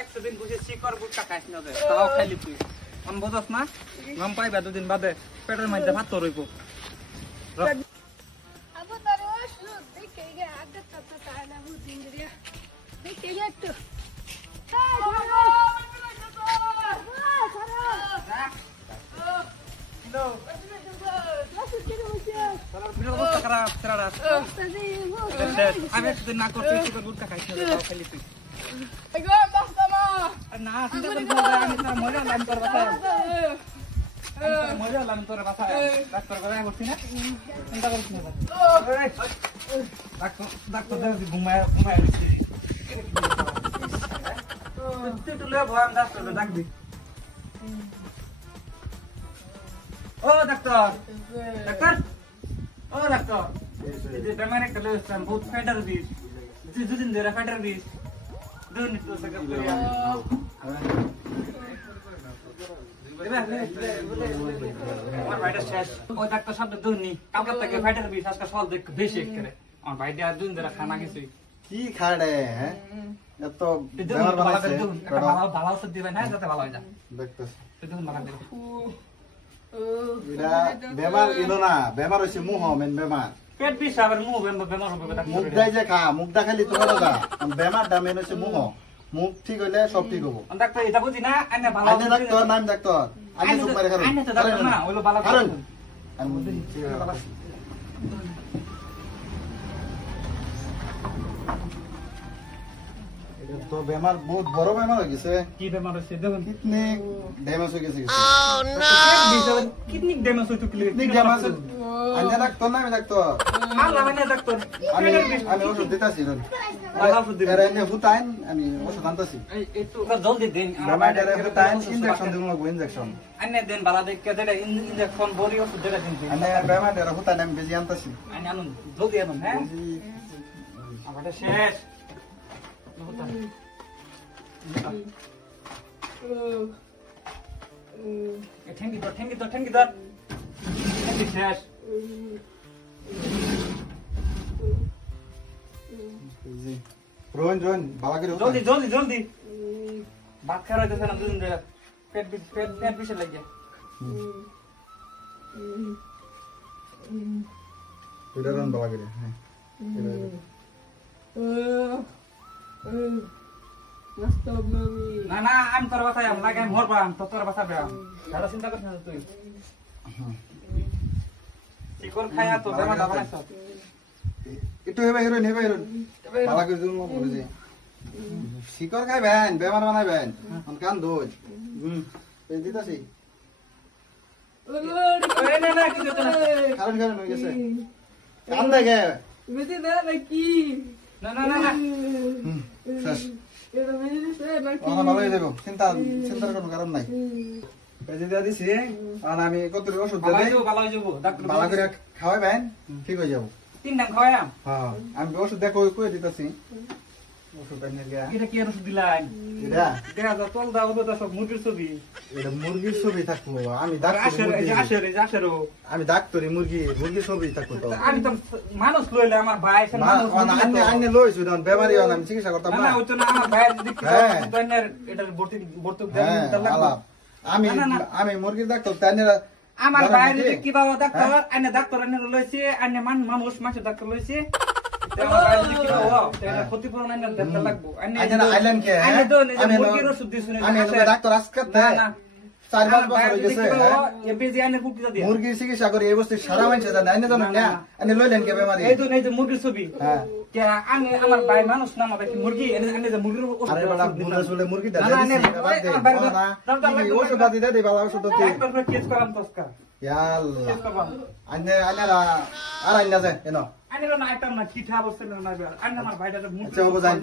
একদিন বুঝে শিকড় গুটকা খাইস না তাও খাইলি তুই আমি বোঝাস না গম পাইবা দুদিন বাদে পেটের মধ্যে ভাত তো রইব আমি একদিন না করছি শিকড় গুটকা খাইস না তাও খাইলি তুই না চিন্তা করিস না আমি তোর মজা লাম তোর বাসায় মজা লাম তোর বাসায় ডাক্তার করে বলছি না চিন্তা করিস না ডাক্তার দেখি ঘুমায় দিচ্ছি তুই তো লেব আমি ডাক্তার ডাকবি ও ডাক্তার ডাক্তার ও ডাক্তার যে বেমার একটা লইছেন বহুত ফেডার দিস দুদিন ধরে ফেডার দিস দুদিন তো সকা আমার ভাইটা শেষ ও ডাক্তার শব্দ দুনি কালকে থেকে ফেডার দিস আজকে সল দেখ বেশি করে আমার ভাই দিয়া দুদিন ধরে খানা গেছে কি খাড়ে হ্যাঁ এত বেমার বানাইছে ভালো ওষুধ দিবেন না যাতে ভালো হয়ে যায় দেখতেছ দুদিন ভালো দিবেন এটা বেমার ইলো না বেমার হইছে মুহ মেন বেমার পেট বিষাবের মুখ বেমার হবে ডাক্তার মুখ দাই যে খা মুখটা খালি তোমার দাদা বেমারটা মেন হইছে মুহ মুখ ঠিক হইলে সব ঠিক হবো ডাক্তার এটা বুঝি না আইনা ভালো আইনে ডাক্তার নাম ডাক্তার আইনে চুপ মারে খারুন আইনা তো ডাক্তার না ওইলো ভালো খারুন তো বেমার বহুত বড় বেমার হয়ে গেছে কি বেমার হইছে দেখুন কিডনি ড্যামেজ হয়ে গেছে কিডনি ড্যামেজ হইতো কি কিডনি ড্যামেজ আইনে ডাক্তার না আমি ডাক্তার আল্লাহ মানে ডাক্তার আমি ওষুধ দিতাছি ভালো ওষুধ দিবেন এরা এনে ফুটাইন আমি ওষুধ আনতাছি একটু জলদি দেন বেমার এরা ফুটাইন ইনজেকশন দিমু ইনজেকশন আইনে দেন ভালো দেখে দেন ইনজেকশন বড়ি ওষুধ দেন দিন আনে বেমার এরা ফুটাইন আমি বেজি আনতাছি আইনে আনুন জলদি আনুন হ্যাঁ আমাদের শেষ ঠেঙ্গি ধর শেষ রোহন বাবা করে জলদি ভাত খাওয়া হইতেছে না দুদিন ধরে পেট বিষে লাগে এটা রান বাবা করে হ্যাঁ না আমি তোর বাসায় আমি লাগে মরবাম তো তোর বাসা বেড়াম তারা চিন্তা করছিস না তুই চিকন খায়া তো বেমা দাবা না সব একটু হেবা হিরোইন বাবা করে জন্য বলেছে শিকর খাইবেন বেমার বানাইবেন কান দোজ এই দিতাছি না কিছু তো না কারণ হয়ে গেছে কান দেখে বেশি না নাকি না শেষ এটা বেশি দিছে নাকি ভালো হয়ে যাবো চিন্তার কোনো কারণ নাই বেজি দিয়ে দিছি আর আমি কত ওষুধ দিয়ে ভালো হয়ে যাবো ডাক্তার ভালো করে খাওয়াবেন ঠিক হয়ে যাবো 3 টাইম খাওয়াম হ্যাঁ আমি ওষুধ দেখো কই দিতাছি ওষুধ এনে গিয়া এটা কি ওষুধ দিলাই এটা দেখা যা তল দাও তো সব মুরগির ছবি এটা মুরগির ছবি থাকবো আমি ডাক্তার আমি ডাক্তারি মুরগির ছবি থাকবো তো আমি তো মানুষ লইলে আমার ভাই আইনে লইছো তখন বেমারি হন আমি চিকিৎসা করতাম না ওই তো না আমার ভাই যদি এটার ভর্তি আমি মুরগির ডাক্তার তাইনেরা আমার ভাই যদি কি বাবা ডাক্তার আইনে ডাক্তার আইনে লইছে আইনে মানুষ ডাক্তার লইছে আমার ভাই যদি কি বাবা এটা ক্ষতিপূরণ আইনে ডাক্তার লাগবো আইলেন কে আমি মুরগির ওষুধ দিছি আমি ডাক্তার আজকে না 4-5 বছর হয়ে গেছে এপিজি আইনে ফুটি দিয়া মুরগির চিকিৎসা করে এই বস্তু সারা মানুষ জানে আইনে জানেন না আইনে লইলেন কে বেমারি এই তো মুরগির ছবি হ্যাঁ কে আমি আমার ভাই মানুষ না আমার মুরগি এনে যে মুরগির ওষুধ আরে বাবা মুরগি মুরগি না ওষুধ দিতে দে বাবা ওষুধ দিতে একবার কেস করাম তস্কা ইয়াল্লাহ আইনে আর আইনা যায় এনো আইনে না আইতাম না চিঠা বসছিল না আইনে আমার ভাইটা মুরগি আচ্ছা বাবা যাই